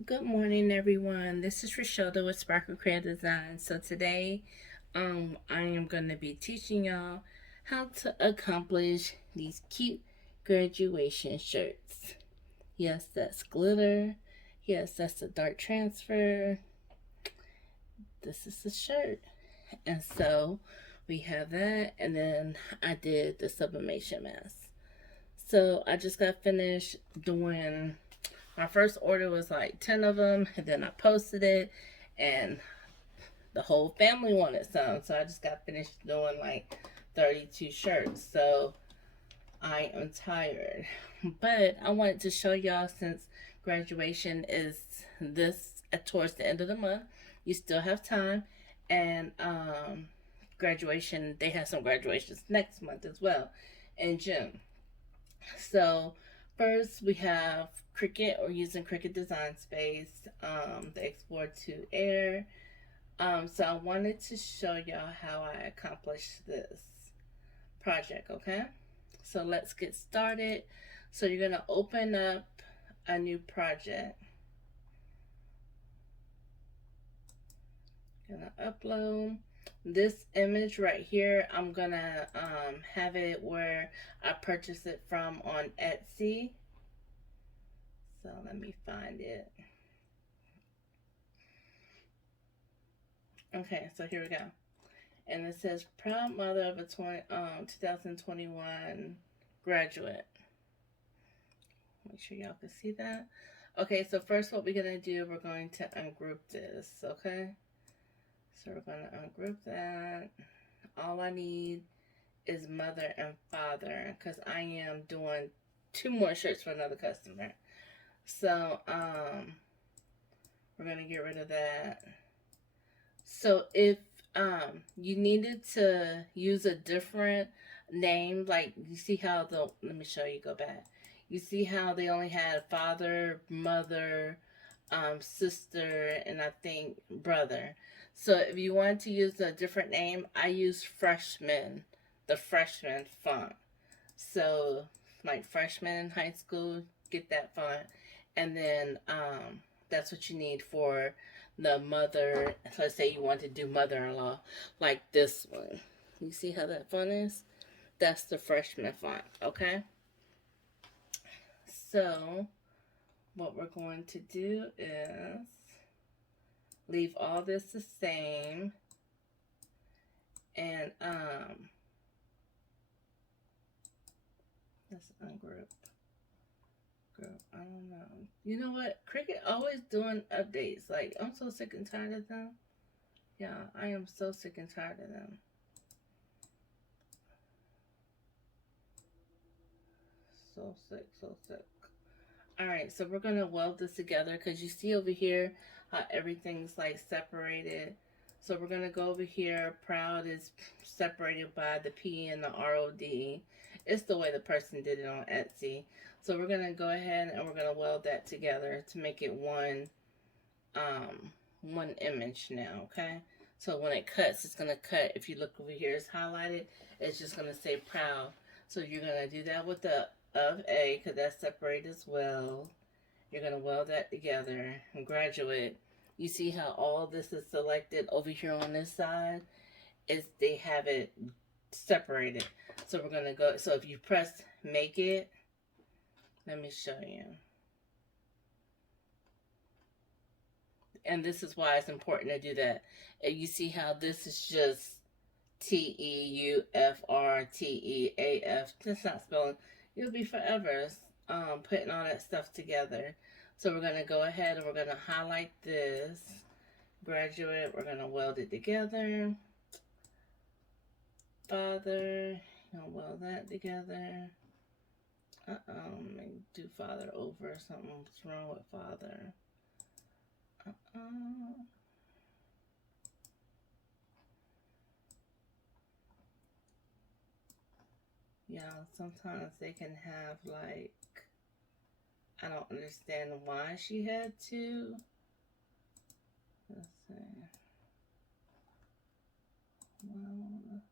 Good morning, everyone. This is Rashada with Sparkle Creative Design. So today, I am going to be teaching y'all how to accomplish these cute graduation shirts. Yes, that's glitter. Yes, that's the dark transfer. This is the shirt. And so we have that, and then I did the sublimation mask. So I just got finished doing my first order was like 10 of them, and then I posted it, and the whole family wanted some. So I just got finished doing like 32 shirts. So I am tired. But I wanted to show y'all since graduation is this towards the end of the month, you still have time. And graduation, they have some graduations next month as well in June. So first we have Cricut or using Cricut Design Space, the Explore to Air. So I wanted to show y'all how I accomplished this project, okay? So let's get started. So you're gonna open up a new project. Gonna upload this image right here. I'm gonna have it where I purchased it from on Etsy. So let me find it. Okay, so here we go. And it says proud mother of a 2021 graduate. Make sure y'all can see that. Okay, so first what we're going to do, we're going to ungroup this, okay? So we're going to ungroup that. All I need is mother and father because I am doing two more shirts for another customer. So we're going to get rid of that. So if you needed to use a different name, like you see how let me show you, go back. You see how they only had father, mother, sister, and I think brother. So if you want to use a different name, I use freshman, the freshman font. So like freshman in high school, get that font. And then that's what you need for the mother. So let's say you want to do mother-in-law, like this one. You see how that font is? That's the freshman font, okay? So what we're going to do is leave all this the same, and let's ungroup. Girl, I don't know. You know what? Cricket always doing updates. Like, I'm so sick and tired of them. Yeah, I am so sick and tired of them. So sick, so sick. Alright, so we're going to weld this together because you see over here how everything's like separated. So we're going to go over here. Proud is separated by the P and the ROD. It's the way the person did it on Etsy. So we're going to go ahead and we're going to weld that together to make it one image now, okay? So when it cuts, it's going to cut. If you look over here, it's highlighted. It's just going to say proud. So you're going to do that with the of A because that's separated as well. You're going to weld that together. And graduate, you see how all this is selected over here on this side? Is they have it separated. So we're going to go, so if you press make it, let me show you. And this is why it's important to do that. And you see how this is just TEUFRTEAF. That's not spelling. You'll be forever putting all that stuff together. So we're going to go ahead and we're going to highlight this. Graduate, we're going to weld it together. Father, going to weld that together. Let me do father over. Something's wrong with father. Yeah, sometimes they can have like, I don't understand why she had to. Let's see. Well,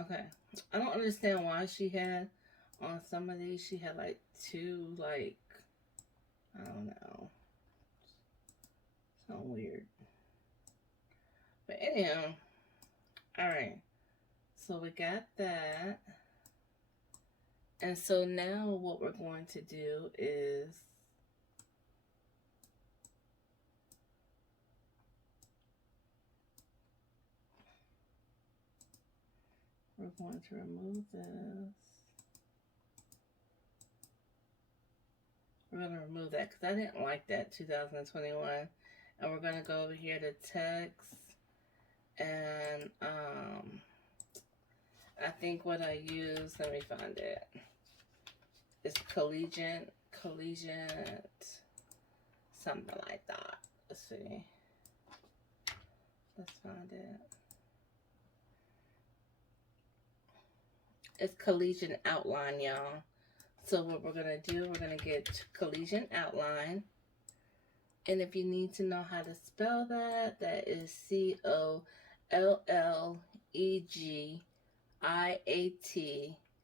okay. I don't understand why she had on some of these. She had like two like I don't know. So weird. But anyhow, alright. So we got that. And so now what we're going to do is we're going to remove this. We're going to remove that because I didn't like that 2021. And we're going to go over here to text. And I think what I use, let me find it. It's collegiate, something like that. Let's see. Let's find it. It's collegiate outline, y'all. So what we're going to do, we're going to get collegiate outline. And if you need to know how to spell that, that is COLLEGIAT. And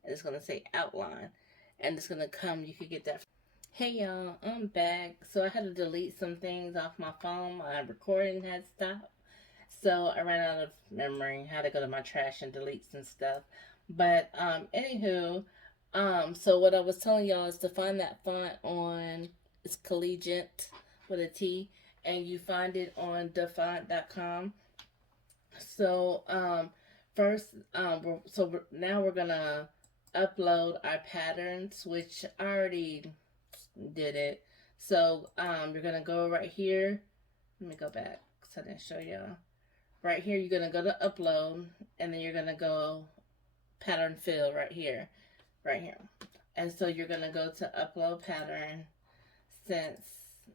it's going to say outline. And it's going to come, you could get that. Hey y'all, I'm back. So I had to delete some things off my phone. My recording had stopped. So I ran out of memory, had to go to my trash and delete some stuff. But anywho, so what I was telling y'all is to find that font on, it's collegiate with a T, and you find it on thefont.com. So first, now we're gonna upload our patterns, which I already did it. So you're gonna go right here. Let me go back because I didn't show y'all. Right here, you're gonna go to upload, and then you're gonna go pattern fill right here. And so you're gonna go to upload pattern. Since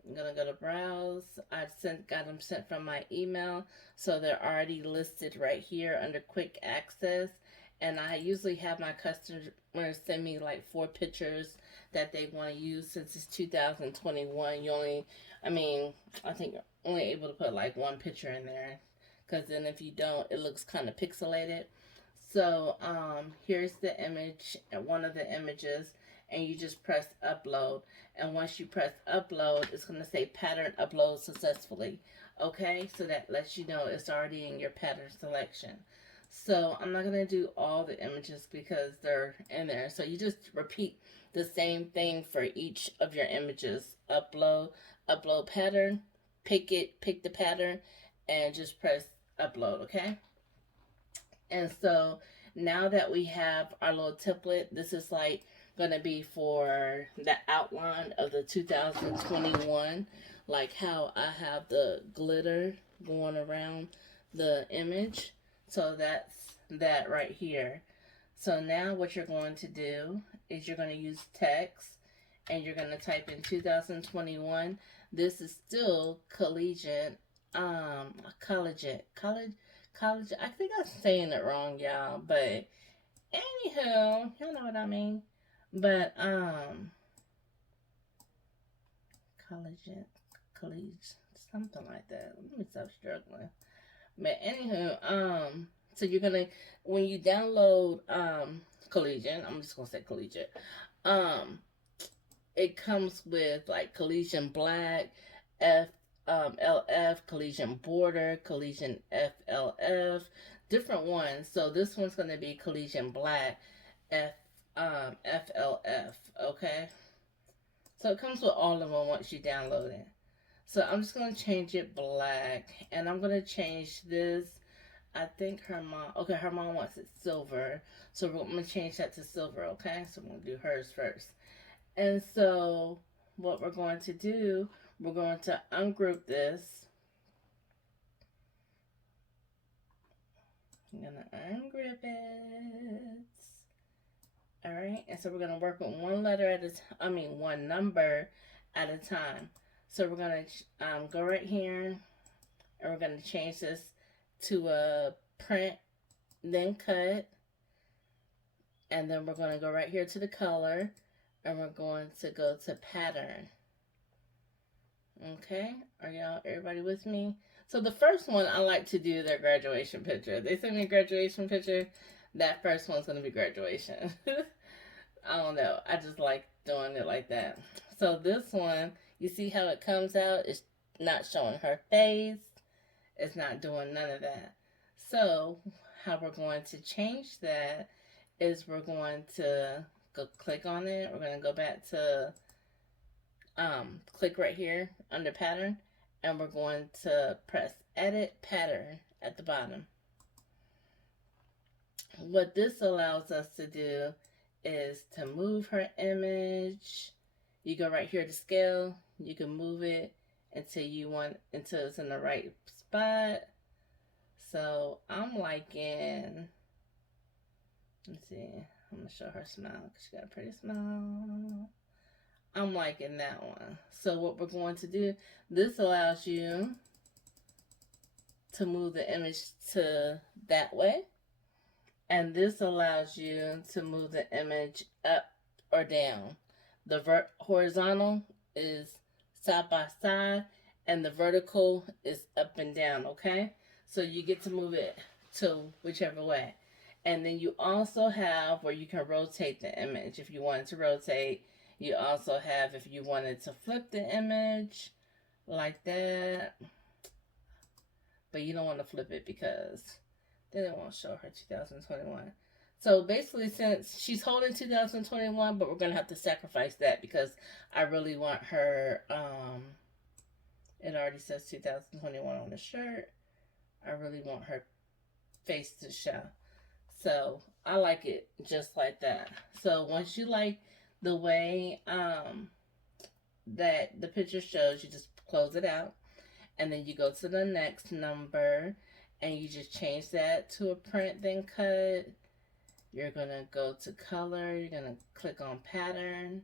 I'm gonna go to browse, got them sent from my email, so they're already listed right here under quick access. And I usually have my customers send me like 4 pictures that they want to use. Since it's 2021, I think you're only able to put like 1 picture in there, because then if you don't, it looks kind of pixelated. So here's the image, one of the images, and you just press upload. And once you press upload, it's going to say pattern upload successfully. Okay, so that lets you know it's already in your pattern selection. So I'm not going to do all the images because they're in there. So you just repeat the same thing for each of your images. Upload pattern, pick the pattern, and just press upload. Okay. And so now that we have our little template, this is like going to be for the outline of the 2021, like how I have the glitter going around the image. So that's that right here. So now what you're going to do is you're going to use text, and you're going to type in 2021. This is still collegiate, college. I think I'm saying it wrong, y'all. But anywho, y'all know what I mean. But college, something like that. Let me stop struggling. But anywho, so you're gonna, when you download collegiate, I'm just gonna say collegiate. It comes with like collegiate black, LF, collegiate border, collegiate FLF, different ones. So this one's going to be collegiate black, FLF. Okay, so it comes with all of them once you download it. So I'm just going to change it black, and I'm going to change this. I think her mom wants it silver, so I'm going to change that to silver. Okay, so I'm going to do hers first. And so what we're going to do, we're going to ungroup this. I'm going to ungroup it. All right. And so we're going to work with one number at a time. So we're going to go right here, and we're going to change this to a print, then cut. And then we're going to go right here to the color, and we're going to go to pattern. Okay, are everybody with me? So the first one, I like to do their graduation picture. They send me a graduation picture. That first one's going to be graduation. I don't know. I just like doing it like that. So this one, You see how it comes out? It's not showing her face. It's not doing none of that. So how we're going to change that is we're going to go click on it. We're going to go back to click right here under pattern, and we're going to press edit pattern at the bottom. What this allows us to do is to move her image. You go right here to scale. You can move it until it's in the right spot. So I'm liking, let's see, I'm gonna show her smile because she got a pretty smile. I'm liking that one. So what we're going to do, this allows you to move the image to that way. And this allows you to move the image up or down. The horizontal is side by side, and the vertical is up and down, okay? So you get to move it to whichever way. And then you also have where you can rotate the image. If you wanted to rotate, you also have if you wanted to flip the image like that. But you don't want to flip it because then it won't show her 2021. So basically, since she's holding 2021, but we're going to have to sacrifice that because I really want her, it already says 2021 on the shirt. I really want her face to show. So I like it just like that. So once you like the way that the picture shows, you just close it out. And then you go to the next number and you just change that to a print then cut. You're going to go to color. You're going to click on pattern.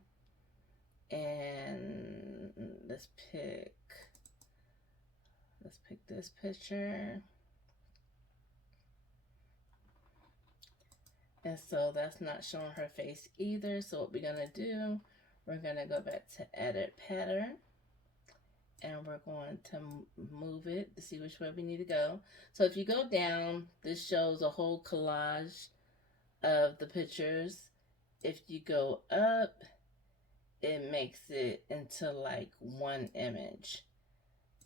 And let's pick this picture. And so that's not showing her face either. So what we're going to do, we're going to go back to edit pattern. And we're going to move it to see which way we need to go. So if you go down, this shows a whole collage of the pictures. If you go up, it makes it into like one image.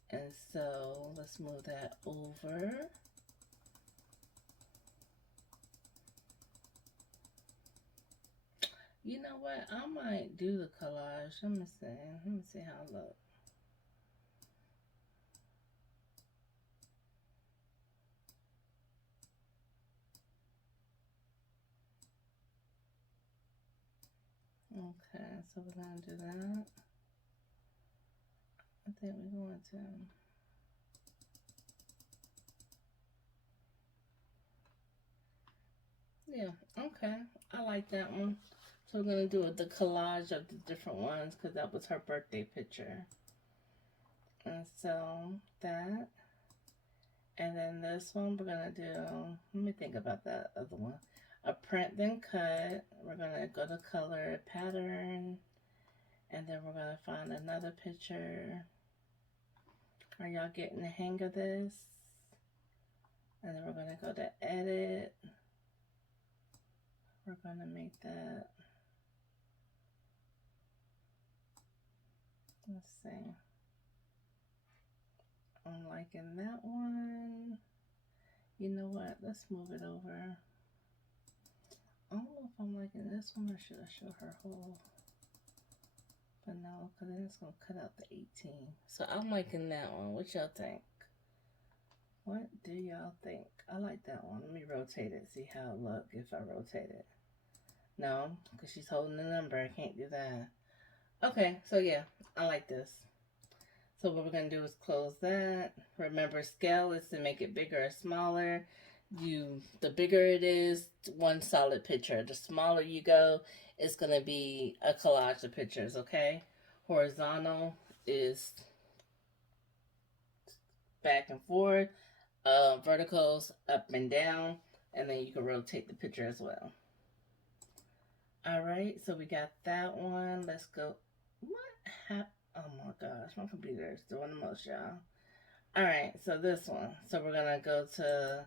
And so let's move that over. You know what? I might do the collage. Let me see how it looks. Okay, so we're going to do that. I think we're going to. Yeah, okay. I like that one. So we're going to do the collage of the different ones because that was her birthday picture. And so that. And then this one we're going to do, let me think about that other one. A print then cut. We're going to go to color, pattern, and then we're going to find another picture. Are y'all getting the hang of this? And then we're going to go to edit. We're going to make that, let's see. I'm liking that one. You know what? Let's move it over. I don't know if I'm liking this one or should I show her whole? But no, because then it's going to cut out the 18. So I'm liking that one. What y'all think? What do y'all think? I like that one. Let me rotate it. See how it look if I rotate it. No, because she's holding the number. I can't do that. Okay, so yeah, I like this. So what we're going to do is close that. Remember, scale is to make it bigger or smaller. The bigger it is, one solid picture. The smaller you go, it's going to be a collage of pictures, okay? Horizontal is back and forth. Verticals up and down. And then you can rotate the picture as well. All right, so we got that one. Let's go. What happened? Oh my gosh, my computer is doing the most, y'all. All right, so this one. So we're going to go to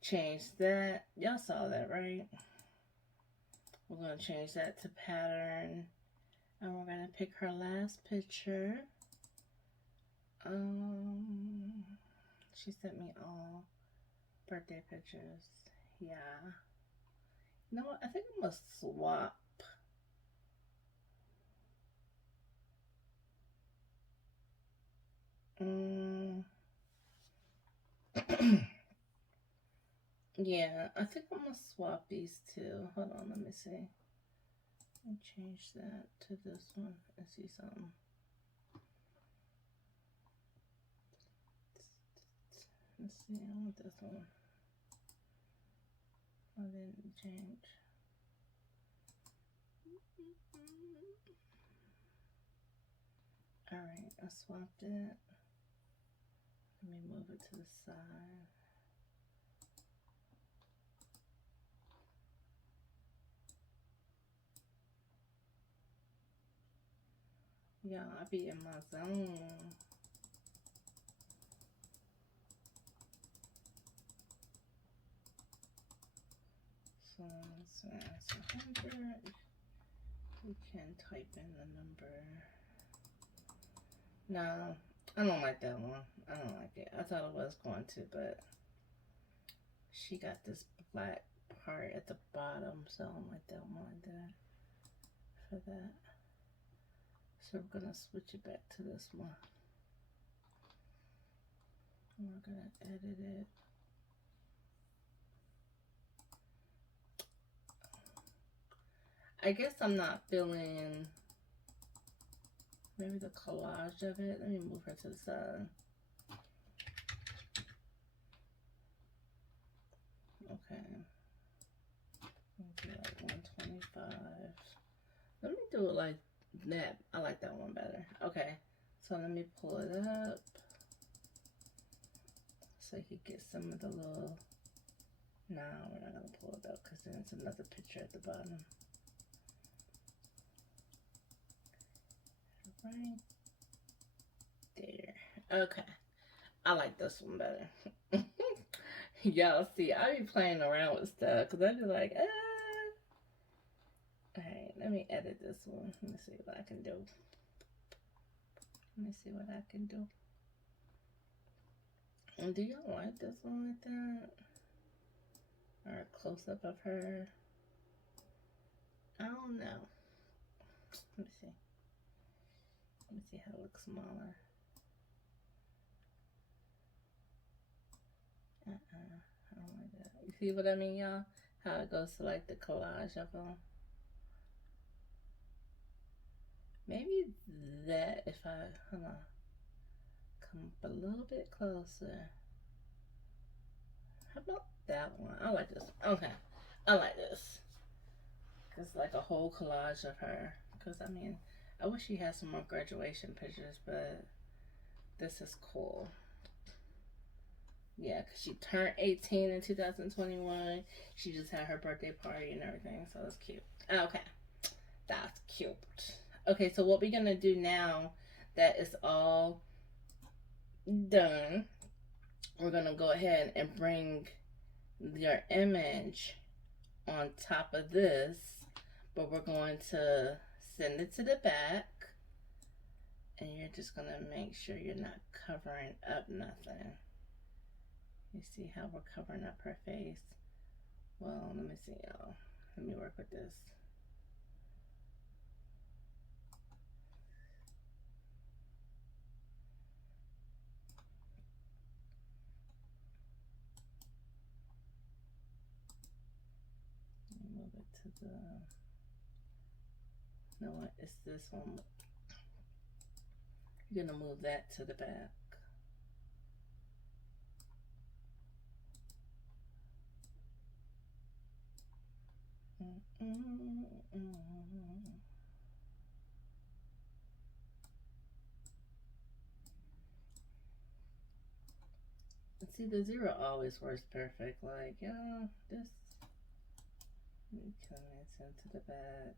change that. Y'all saw that, right? We're going to change that to pattern. And we're gonna pick her last picture. She sent me all birthday pictures. Yeah. You know what? I think I'm gonna swap. Yeah, I think I'm gonna swap these two. Hold on, let me see. Let me change that to this one and see something. Let's see, I want this one. I didn't change. Alright, I swapped it. Let me move it to the side. Yeah, I be in my zone. So it's 100. We can type in the number. No, I don't like that one. I don't like it. I thought it was going to, but she got this black part at the bottom, so I don't like that one there for that. So we're gonna switch it back to this one. And we're gonna edit it. I guess I'm not feeling maybe the collage of it. Let me move her to the side. Okay. Do like 125. Let me do it like that. I like that one better. Okay. So let me pull it up so you can get some of the little. No, we're not gonna pull it up because then it's another picture at the bottom. Right there. Okay. I like this one better. Y'all see, I be playing around with stuff because I be like, Alright, let me edit this one. Let me see what I can do. Let me see what I can do. And do y'all like this one like that? Or a close up of her? I don't know. Let me see. Let me see how it looks smaller. I don't like that. You see what I mean, y'all? How it goes to like the collage of them. Maybe that if I, hold on, come up a little bit closer. How about that one? I like this. Okay, I like this. It's like a whole collage of her. Because I mean, I wish she had some more graduation pictures, but this is cool. Yeah, because she turned 18 in 2021. She just had her birthday party and everything, so it's cute. Okay, that's cute. Okay, so what we're going to do now that is all done, we're going to go ahead and bring your image on top of this, but we're going to send it to the back, and you're just going to make sure you're not covering up nothing. You see how we're covering up her face? Well, let me see, y'all. Let me work with this. Move it to the, you know what, it's this one. You're gonna move that to the back. See, the zero always works perfect. Like, yeah, this. Let me turn this into the back.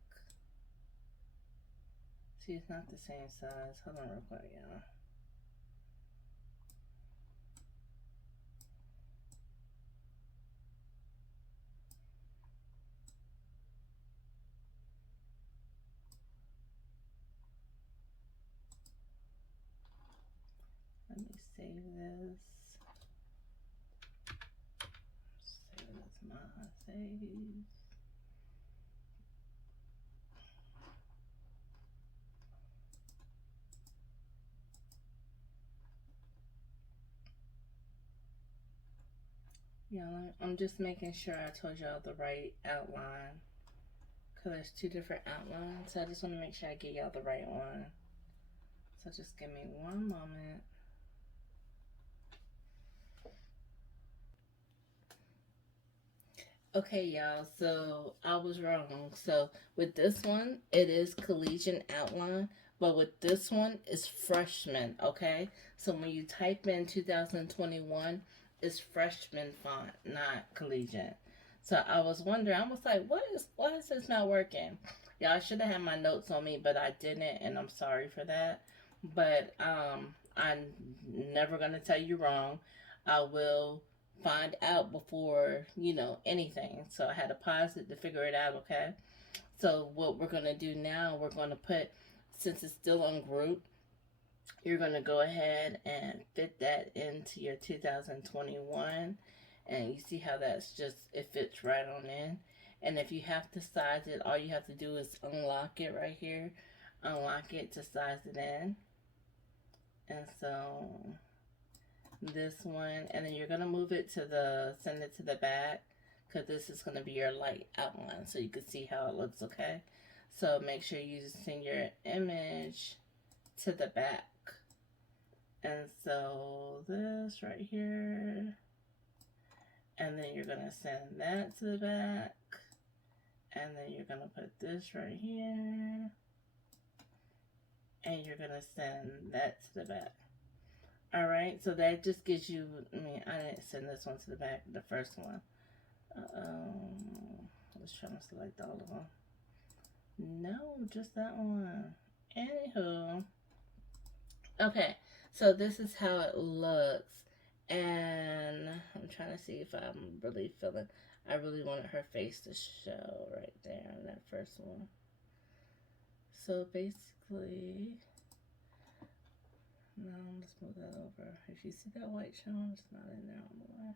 See, it's not the same size. Hold on real quick, y'all. save this. Save as my saves. Yeah, I'm just making sure I told y'all the right outline. Because there's two different outlines. So I just want to make sure I get y'all the right one. So just give me one moment. Okay, y'all, so I was wrong. So with this one, it is collegiate outline, but with this one, it's freshman, okay? So when you type in 2021, it's freshman font, not collegiate. So I was wondering, I was like, why is this not working? Yeah, I should have had my notes on me, but I didn't, and I'm sorry for that. But I'm never gonna tell you wrong. I will find out before, anything. So I had to pause it to figure it out, okay? So what we're going to do now, we're going to put, since it's still on group, you're going to go ahead and fit that into your 2021. And you see how that's just, it fits right on in. And if you have to size it, all you have to do is unlock it right here. Unlock it to size it in. And so this one, and then you're going to move it to send it to the back, because this is going to be your light outline so you can see how it looks, okay? So make sure you send your image to the back. And so this right here, and then you're going to send that to the back, and then you're going to put this right here, and you're going to send that to the back. Alright, so that just gives you, I didn't send this one to the back, the first one. I was trying to select all of them. No, just that one. Anywho. Okay, so this is how it looks. And I'm trying to see if I'm really feeling, I really wanted her face to show right there on that first one. So basically, no, let's move that over. If you see that white showing, it's not in there on the way.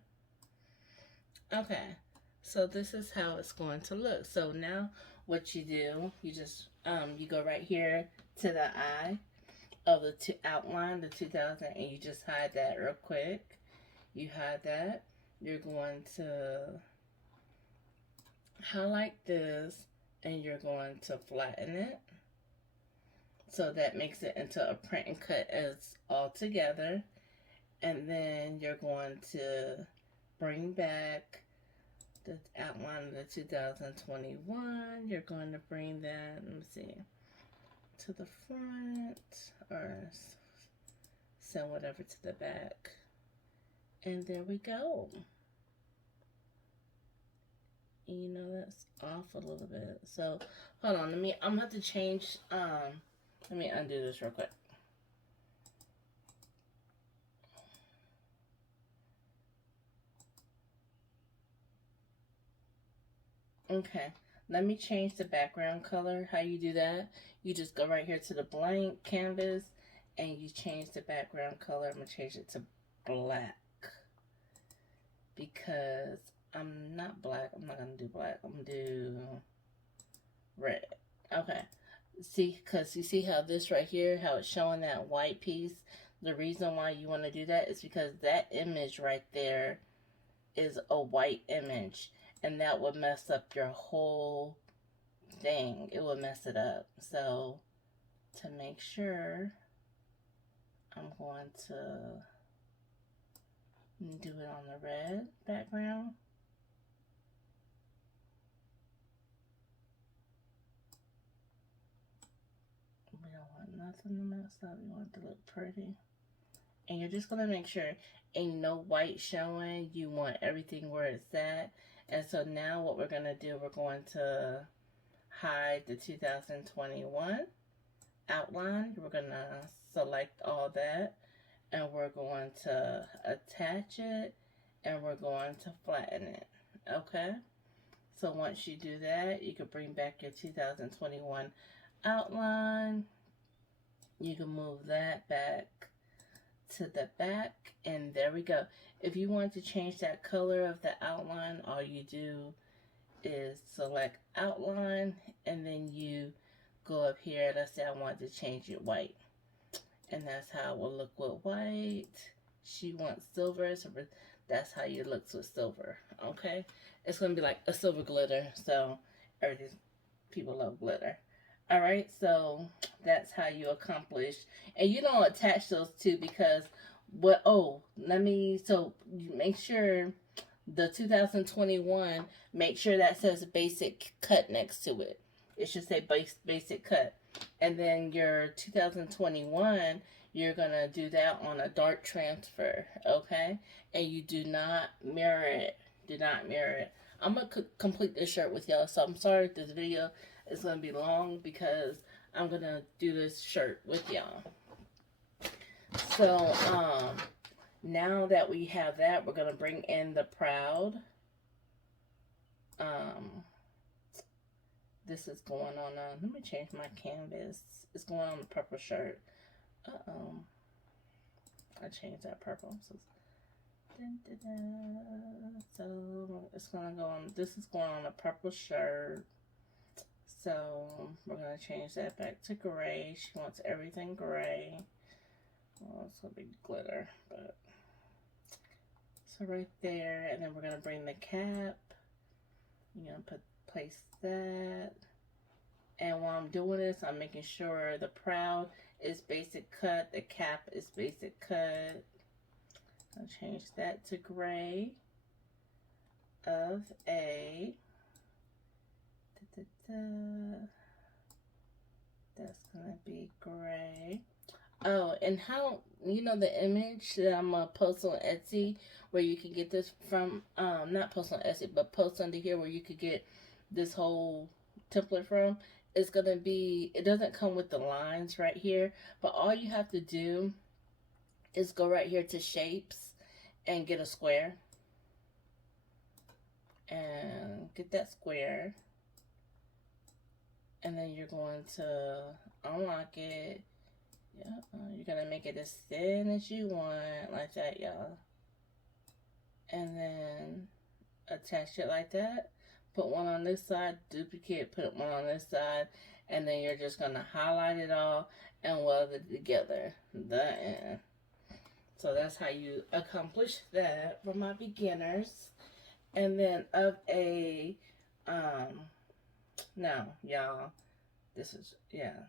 Okay, so this is how it's going to look. So now what you do, you just, you go right here to the eye of the outline, the 2000, and you just hide that real quick. You hide that. You're going to highlight this, and you're going to flatten it. So that makes it into a print and cut as all together. And then you're going to bring back the outline of the 2021. You're going to bring that, let me see, to the front, or send whatever to the back. And there we go. And that's off a little bit. So hold on, I'm gonna have to change, let me undo this real quick. Okay, let me change the background color. How you do that? You just go right here to the blank canvas and you change the background color. I'm gonna change it to black because I'm not black. I'm not gonna do black. I'm gonna do red. Okay. See, because you see how this right here, how it's showing that white piece? The reason why you want to do that is because that image right there is a white image, and that would mess up your whole thing. It would mess it up. So to make sure, I'm going to do it on the red background. We don't want nothing to mess up. We want it to look pretty. And you're just going to make sure ain't no white showing. You want everything where it's at. And so now what we're going to do, we're going to hide the 2021 outline. We're going to select all that. And we're going to attach it. And we're going to flatten it. Okay? So once you do that, you can bring back your 2021 outline. You can move that back to the back, and there we go. If you want to change that color of the outline, all you do is select outline, and then you go up here. Let's say I want to change it white, and that's how it will look with white. She wants silver, so that's how you look with silver. Okay, it's gonna be like a silver glitter, so everything, people love glitter. All right, so that's how you accomplish, and you don't attach those two because what? Oh, let me. So you make sure the 2021. Make sure that says basic cut next to it. It should say basic cut, and then your 2021. You're gonna do that on a dark transfer, okay? And you do not mirror it. Do not mirror it. I'm gonna complete this shirt with y'all, so I'm sorry if this video is gonna be long because I'm gonna do this shirt with y'all. So now that we have that, we're gonna bring in the proud. This is going on. Let me change my canvas. It's going on the purple shirt. I changed that purple. So it's gonna go on. This is going on a purple shirt. So we're gonna change that back to gray. She wants everything gray. Well, it's gonna be glitter, but so right there, and then we're gonna bring the cap. You're gonna place that. And while I'm doing this, I'm making sure the proud is basic cut, the cap is basic cut. I'll change that to gray of a. That's gonna be gray. Oh, and how, you know, the image that I'm gonna post on Etsy where you can get this from, not post on Etsy, but post under here where you could get this whole template from. It's gonna be, it doesn't come with the lines right here, but all you have to do is go right here to shapes and get a square. And get that square. And then you're going to unlock it. Yeah, you're gonna make it as thin as you want, like that, y'all. And then attach it like that. Put one on this side, duplicate, put one on this side, and then you're just gonna highlight it all and weld it together. The end. So that's how you accomplish that for my beginners. And then of a, no, y'all, this is, yeah,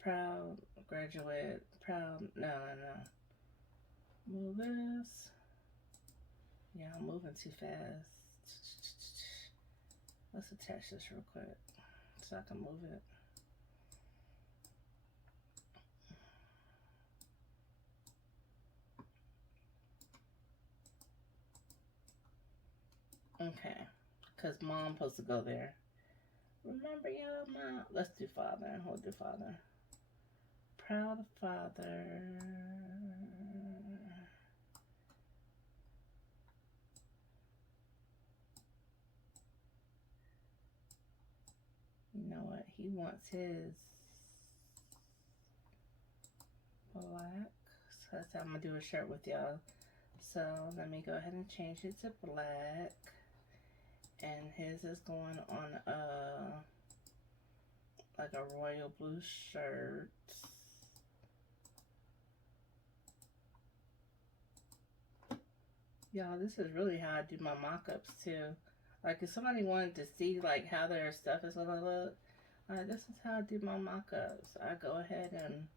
proud graduate, proud, no. Move this. Yeah, I'm moving too fast. Let's attach this real quick so I can move it. Okay, because mom's supposed to go there. Remember, y'all, mom. Let's do father. We'll do father. Proud father. You know what? He wants his black. So that's how I'm going to do a shirt with y'all. So let me go ahead and change it to black. And his is going on like a royal blue shirt. Y'all, this is really how I do my mock-ups too. Like if somebody wanted to see like how their stuff is gonna look, this is how I do my mock-ups. I go ahead and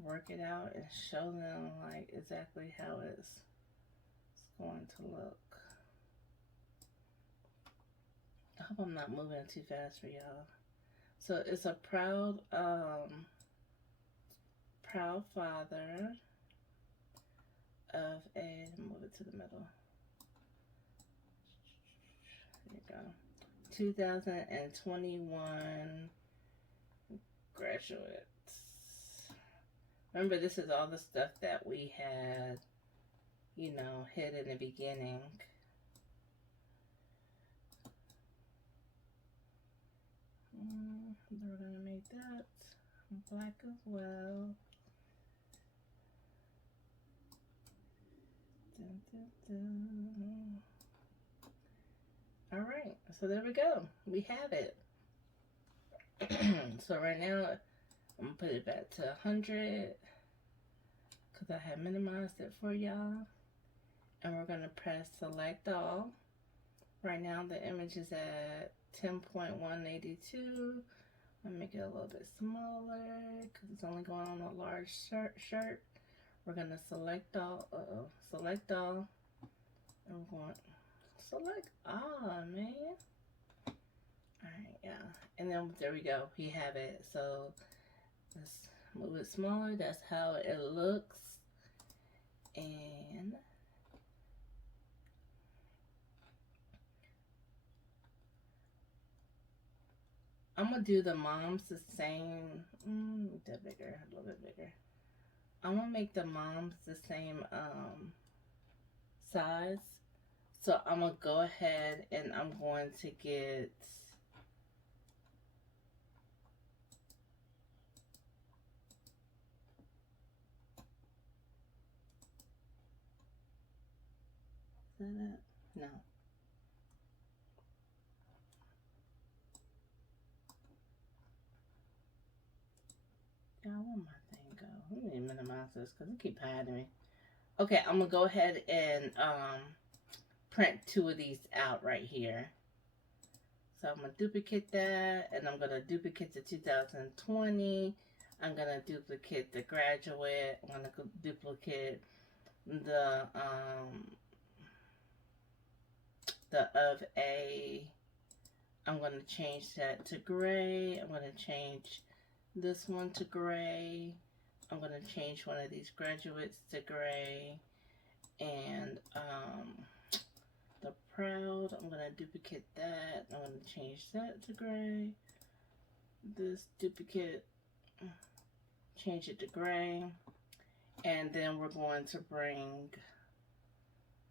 work it out and show them like exactly how it's going to look. I hope I'm not moving too fast for y'all. So it's a proud father of a, move it to the middle. There you go. 2021 graduates. Remember, this is all the stuff that we had, you know, hid in the beginning. We're gonna make that black as well. All right, so there we go. We have it. So right now, I'm gonna put it back to 100 because I had minimized it for y'all. And we're gonna press select all. Right now the image is at 10.182. I'll make it a little bit smaller because it's only going on a large shirt. We're gonna select all, select all. And we're going select all, man. Alright, yeah. And then there we go. We have it. So let's move it smaller. That's how it looks. And I'm gonna do the moms the same. Bit bigger, a little bit bigger. I'm gonna make the moms the same size. So I'm gonna go ahead and I'm going to get is that it? No. Yeah, I want my thing go. Let me minimize this because it keep hiding me. Okay, I'm gonna go ahead and print 2 of these out right here. So I'm gonna duplicate that, and I'm gonna duplicate the 2020. I'm gonna duplicate the graduate. I'm gonna duplicate the of A. I'm gonna change that to gray. I'm gonna change this one to gray. I'm gonna change one of these graduates to gray, and the proud, I'm gonna duplicate that. I'm gonna change that to gray. This duplicate, change it to gray, and then we're going to bring,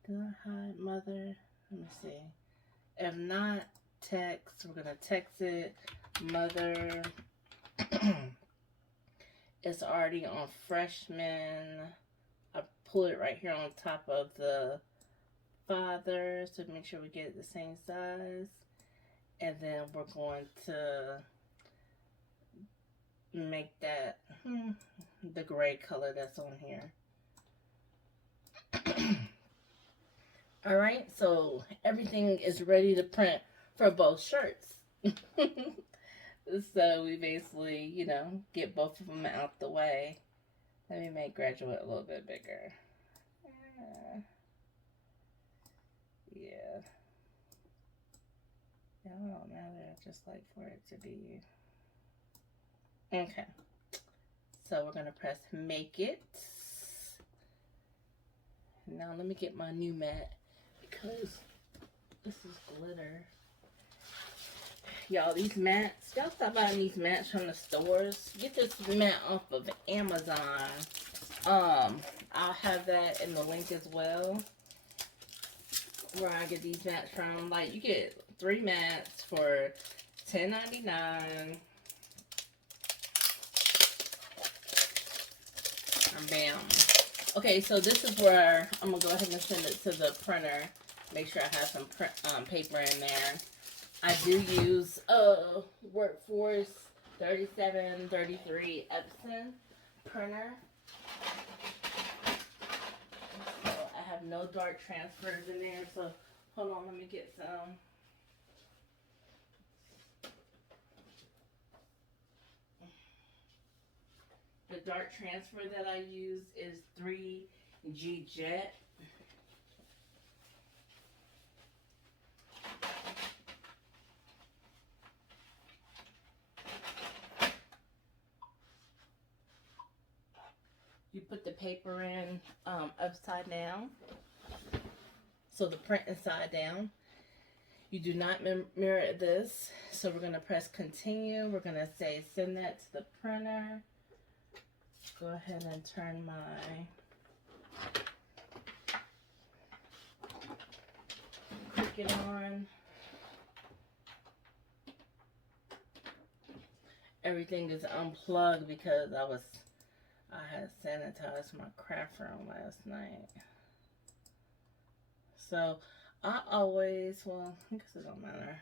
did I hide mother? Let me see. If not, text, we're gonna text it mother. It's already on freshman. I pull it right here on top of the father to make sure we get it the same size. And then we're going to make that the gray color that's on here. Alright, so everything is ready to print for both shirts. So we basically, you know, get both of them out the way. Let me make graduate a little bit bigger. Yeah. I don't know, I just like for it to be. Okay. So we're gonna press make it. Now let me get my new mat because this is glitter. Y'all, these mats, y'all stop buying these mats from the stores. Get this mat off of Amazon. I'll have that in the link as well, where I get these mats from. Like, you get 3 mats for $10.99. Bam. Okay, so this is where I'm gonna go ahead and send it to the printer. Make sure I have some paper in there. I do use Workforce 3733 Epson printer. So I have no dark transfers in there. So hold on, let me get some. The dark transfer that I use is 3G Jet. You put the paper in upside down, so the print is side down. You do not mirror this, so we're going to press continue. We're going to say send that to the printer. Go ahead and turn my Cricut on. Everything is unplugged because I had sanitized my craft room last night. So I always, well, I guess it don't matter.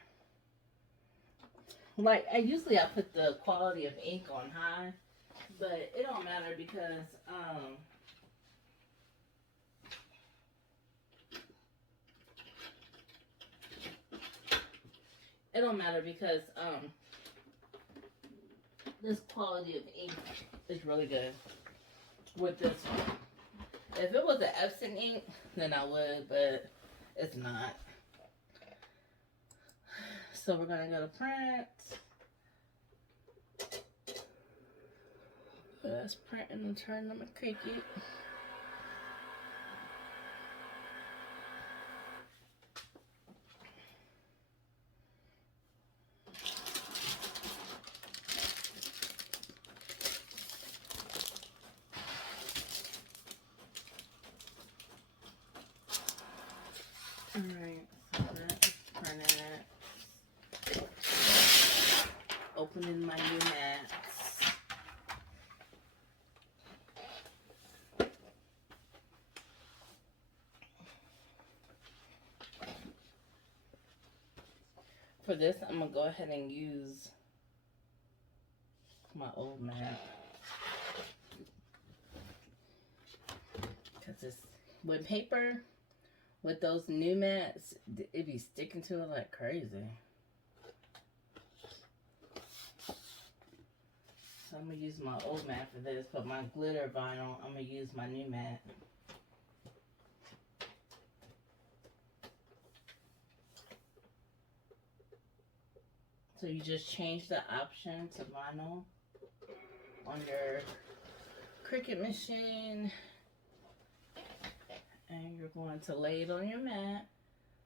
Like I usually I put the quality of ink on high, but it don't matter because it don't matter because this quality of ink is really good with this one. If it was an Epson ink, then I would, but it's not. So we're gonna go to print. Let's print and turn them a cricket. Alright, so that's printing it. Opening my new mats. For this, I'm going to go ahead and use my old mat. Because it's with paper, with those new mats, it be sticking to it like crazy. So I'm going to use my old mat for this, but my glitter vinyl, I'm going to use my new mat. So you just change the option to vinyl on your Cricut machine. And you're going to lay it on your mat.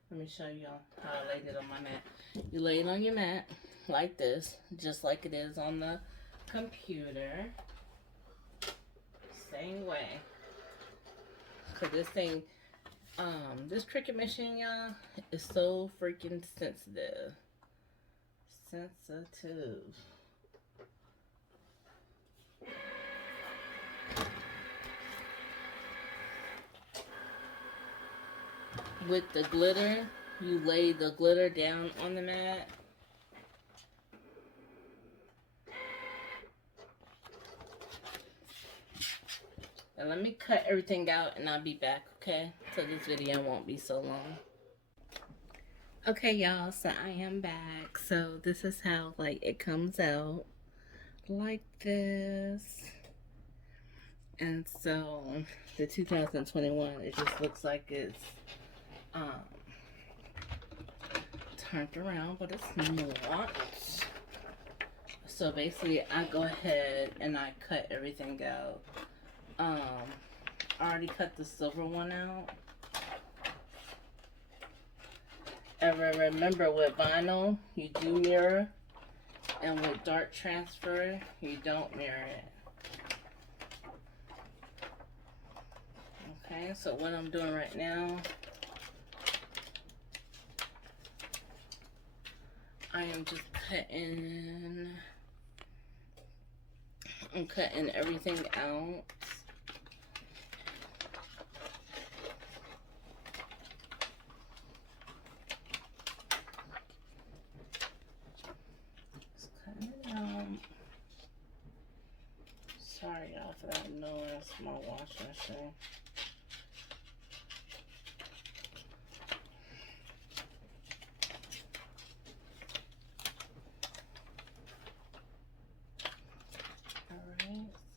Let me show you how I laid it on my mat. You lay it on your mat like this, just like it is on the computer. Same way. Cause this thing, this Cricut machine, y'all, is so freaking sensitive. With the glitter, you lay the glitter down on the mat. And let me cut everything out and I'll be back, okay? So this video won't be so long. Okay, y'all, so I am back. So this is how, like, it comes out. Like this. And so the 2021, it just looks like it's turned around, but it's not. So basically I go ahead and I cut everything out. I already cut the silver one out. And remember, with vinyl you do mirror, and with dark transfer you don't mirror it. Okay, so what I'm doing right now, I am just cutting everything out. Just cutting it out. Sorry y'all for that noise, my washing machine.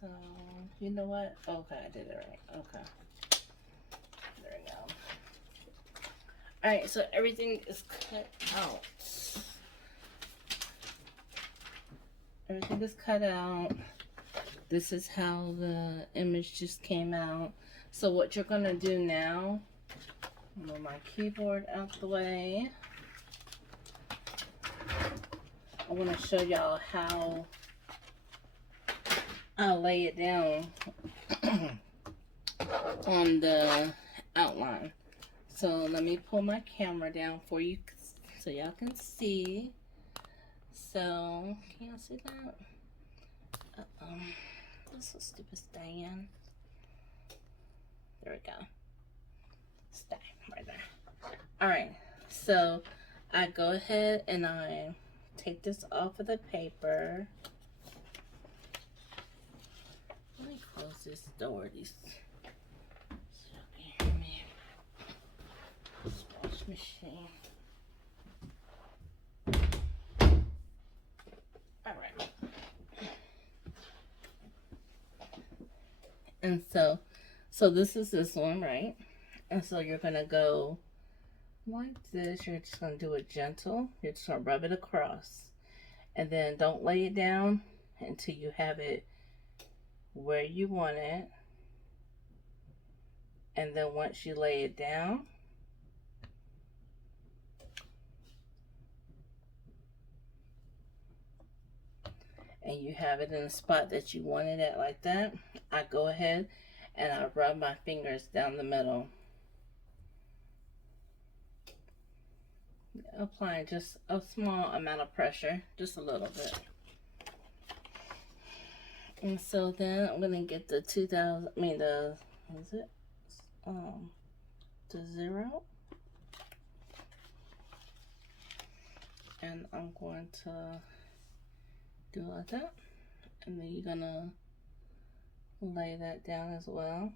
So, you know what? Okay, I did it right. Okay. There we go. Alright, so everything is cut out. Everything is cut out. This is how the image just came out. So what you're going to do now, move my keyboard out the way. I want to show y'all how I'll lay it down on the outline. So let me pull my camera down for you so y'all can see. So, can y'all see that? Uh-oh. This is stupid stand. There we go. Stand right there. Alright, so I go ahead and I take this off of the paper. Let me close this door. These hear me. This wash machine. Alright. And so this is this one, right? And so you're gonna go like this. You're just gonna do it gentle. You're just gonna rub it across. And then don't lay it down until you have it where you want it. And then once you lay it down, and you have it in the spot that you want it at like that, I go ahead and I rub my fingers down the middle, applying just a small amount of pressure, just a little bit. And so then I'm gonna get the 2000, I mean the, what is it? The 0. And I'm going to do like that. And then you're gonna lay that down as well.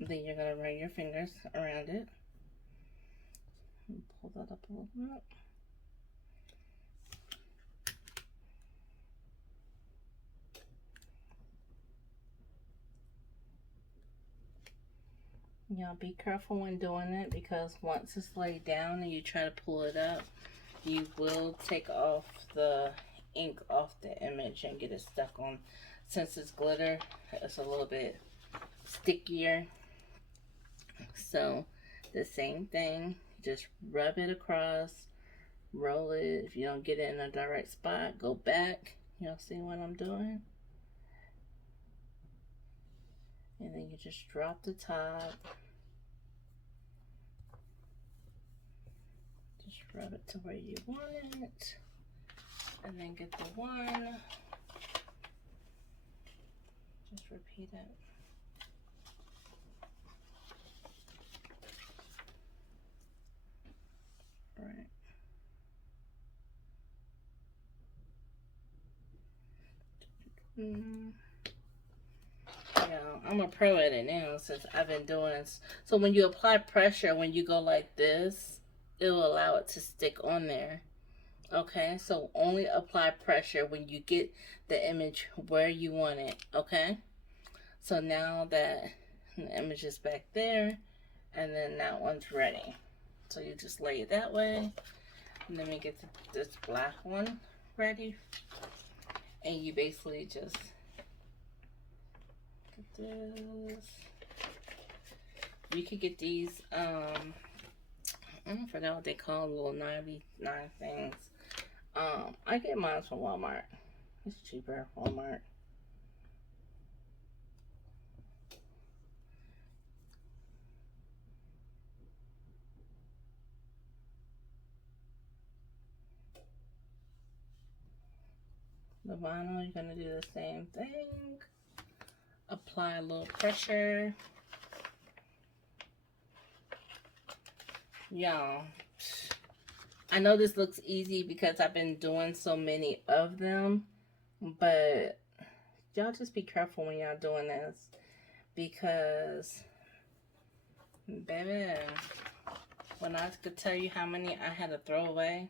Then you're gonna run your fingers around it. And pull that up a little bit. Y'all be careful when doing it, because once it's laid down and you try to pull it up, you will take off the ink off the image and get it stuck on. Since it's glitter, it's a little bit stickier. So the same thing, just rub it across, roll it. If you don't get it in a direct spot, go back. Y'all see what I'm doing? And then you just drop the top. Just rub it to where you want it. And then get the one. Just repeat it. Right. Yeah, I'm a pro at it now since I've been doing this. So when you apply pressure, when you go like this, it will allow it to stick on there. Okay, so only apply pressure when you get the image where you want it. Okay, so now that the image is back there, and then that one's ready. So you just lay it that way. And then we get this black one ready. And you basically just get this. You could get these, I forgot what they call little 99 things. I get mine from Walmart. It's cheaper, Walmart. The vinyl, you're gonna do the same thing. Apply a little pressure. Y'all, I know this looks easy because I've been doing so many of them, but y'all just be careful when y'all doing this, because baby, when I could tell you how many I had to throw away,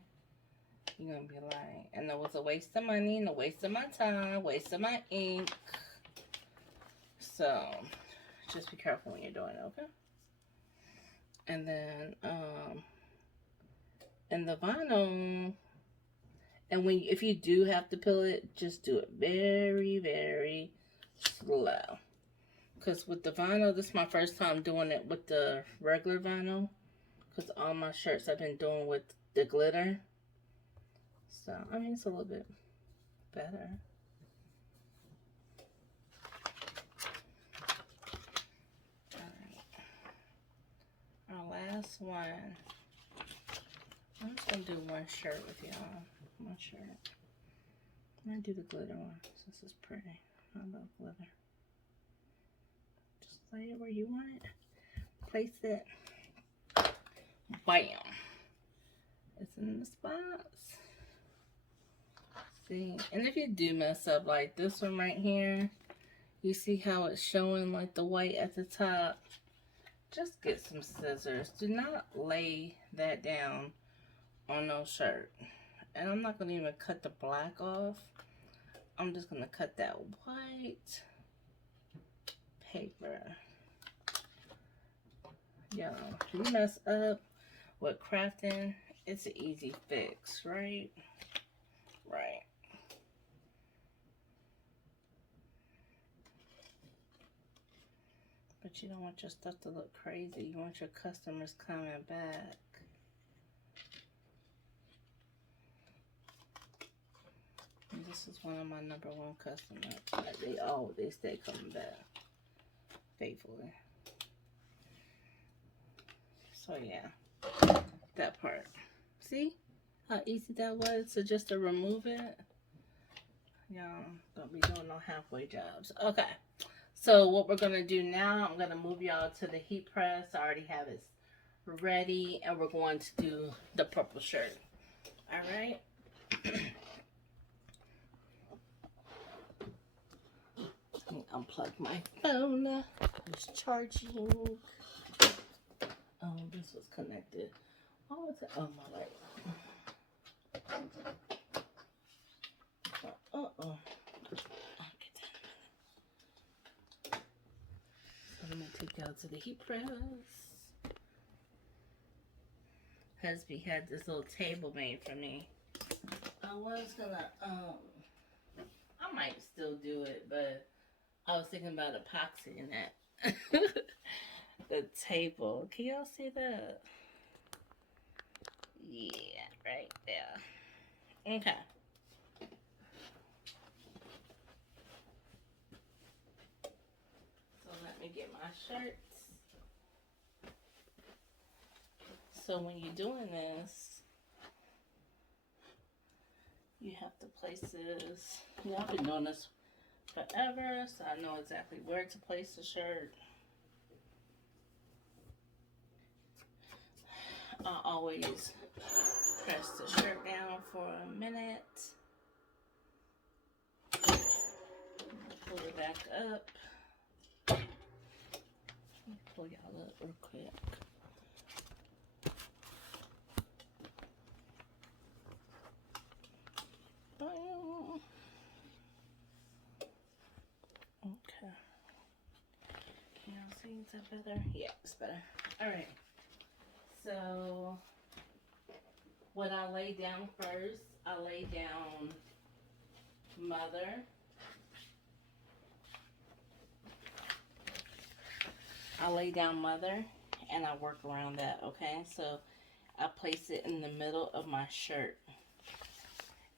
you're gonna be like, and it was a waste of money and a waste of my time, waste of my ink. So just be careful when you're doing it, okay? And then and the vinyl, and if you do have to peel it, just do it very, very slow. Because with the vinyl, this is my first time doing it with the regular vinyl, because all my shirts I've been doing with the glitter. So, I mean, it's a little bit better. Alright. Our last one. I'm just going to do one shirt with y'all. One shirt. I'm going to do the glitter one since it's pretty. I love glitter. Lay it where you want it. Place it. Bam. It's in the spots. See, and if you do mess up like this one right here, you see how it's showing like the white at the top? Just get some scissors. Do not lay that down on no shirt. And I'm not going to even cut the black off. I'm just going to cut that white paper. Yo, if you mess up with crafting, it's an easy fix, right? Right. But you don't want your stuff to look crazy. You want your customers coming back. And this is one of my #1 customers. They stay coming back faithfully. So yeah, that part. See how easy that was? So just to remove it. Y'all don't be doing no halfway jobs. Okay. So what we're going to do now, I'm going to move y'all to the heat press. I already have it ready. And we're going to do the purple shirt. All right. Let me unplug my phone. It's charging. Oh, this was connected. Oh, it's on my right. I'm gonna take y'all to the heat press. Husby had this little table made for me. I was gonna, I might still do it, but I was thinking about epoxying that. The table. Can y'all see that? Yeah, right there. Okay. So let me get my shirts. So when you're doing this, you have to place this. You know, I've been doing this forever, so I know exactly where to place the shirt. I always press the shirt down for a minute. Pull it back up. Pull y'all up real quick. Okay. Can y'all see? Is that better? Yeah, it's better. Alright. So, what I lay down first, I lay down mother. I lay down mother and I work around that, okay? So, I place it in the middle of my shirt.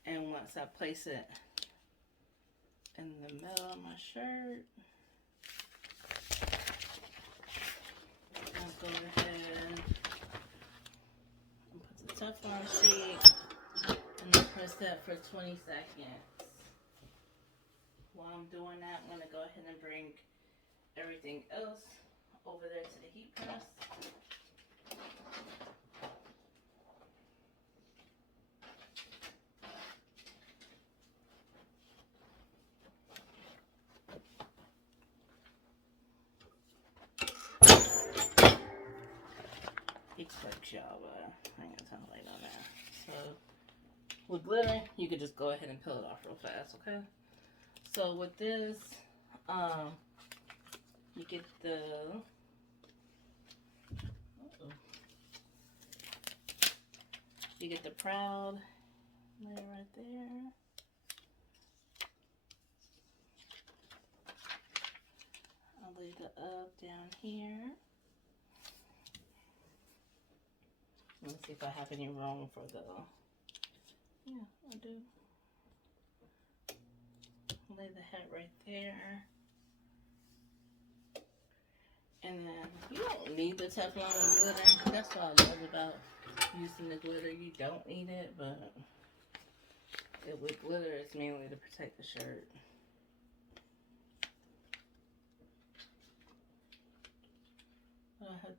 And once I place it in the middle of my shirt, I'll go ahead and put the Teflon sheet and then press that for 20 seconds. While I'm doing that, I'm going to go ahead and bring everything else over there to the heat press. It clicks, y'all, but I ain't got time to lay on that. So, with glitter, you could just go ahead and peel it off real fast, okay? So with this, you get the proud layer right there. I'll lay the up down here. Let me see if I have any room for the, yeah, I do. Lay the hat right there. And then you don't need the Teflon and glitter. That's what I love about using the glitter. You don't need it, but with glitter, it's mainly to protect the shirt.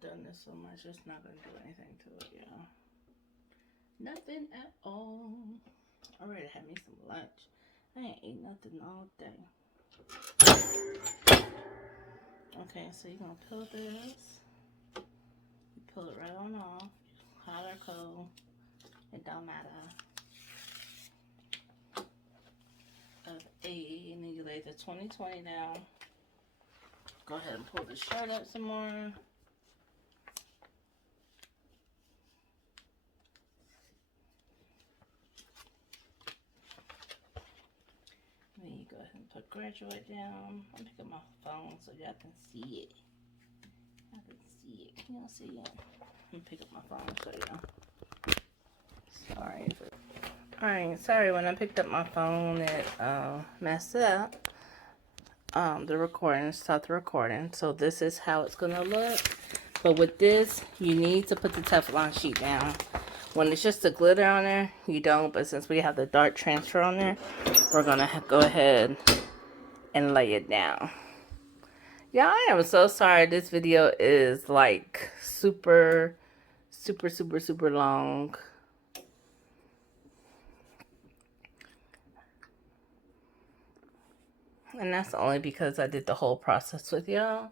done this so much, it's not gonna do anything to it, y'all. Nothing at all. I already had me some lunch. I ain't ate nothing all day. Okay, so you're gonna peel this. You pull it right on off. Hot or cold, it don't matter. Of 8, and then you lay the 20/20 down. Go ahead and pull the shirt up some more. Then you go ahead and put graduate down. I'm picking my phone so y'all can see it. Y'all can see it. Can y'all see it? Let me pick up my phone so y'all. Sorry. Alright, sorry, when I picked up my phone it messed up. The recording, stopped the recording. So this is how it's gonna look. But with this, you need to put the Teflon sheet down. When it's just the glitter on there, you don't. But since we have the dark transfer on there, we're gonna go ahead and lay it down. Yeah, I am so sorry. This video is like super long. And that's only because I did the whole process with y'all.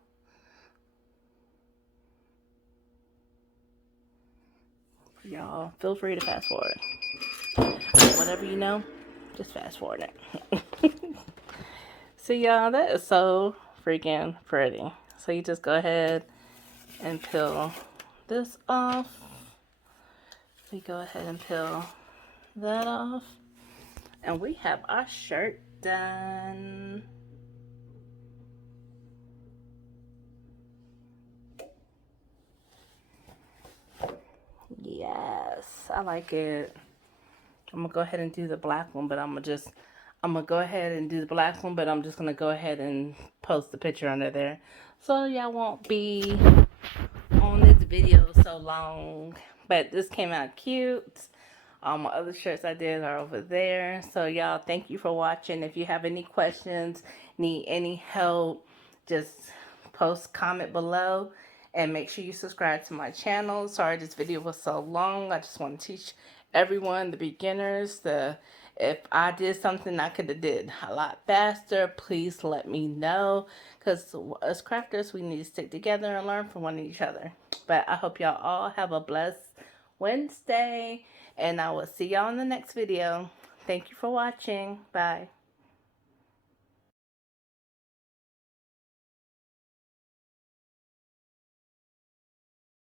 Y'all, feel free to fast forward. Whatever you know, just fast forward it. So y'all, that is so freaking pretty. So you just go ahead and peel this off. We go ahead and peel that off. And we have our shirt done. Yes, I like it. I'm gonna go ahead and do the black one, but I'm gonna go ahead and do the black one, but I'm just gonna go ahead and post the picture under there. So y'all won't be on this video so long. But this came out cute. All my other shirts I did are over there. So y'all, thank you for watching. If you have any questions, need any help, just post, comment below. And make sure you subscribe to my channel. Sorry this video was so long. I just want to teach everyone, the beginners, if I did something I could have did a lot faster, please let me know. Because as crafters, we need to stick together and learn from one each other. But I hope y'all all have a blessed Wednesday. And I will see y'all in the next video. Thank you for watching. Bye.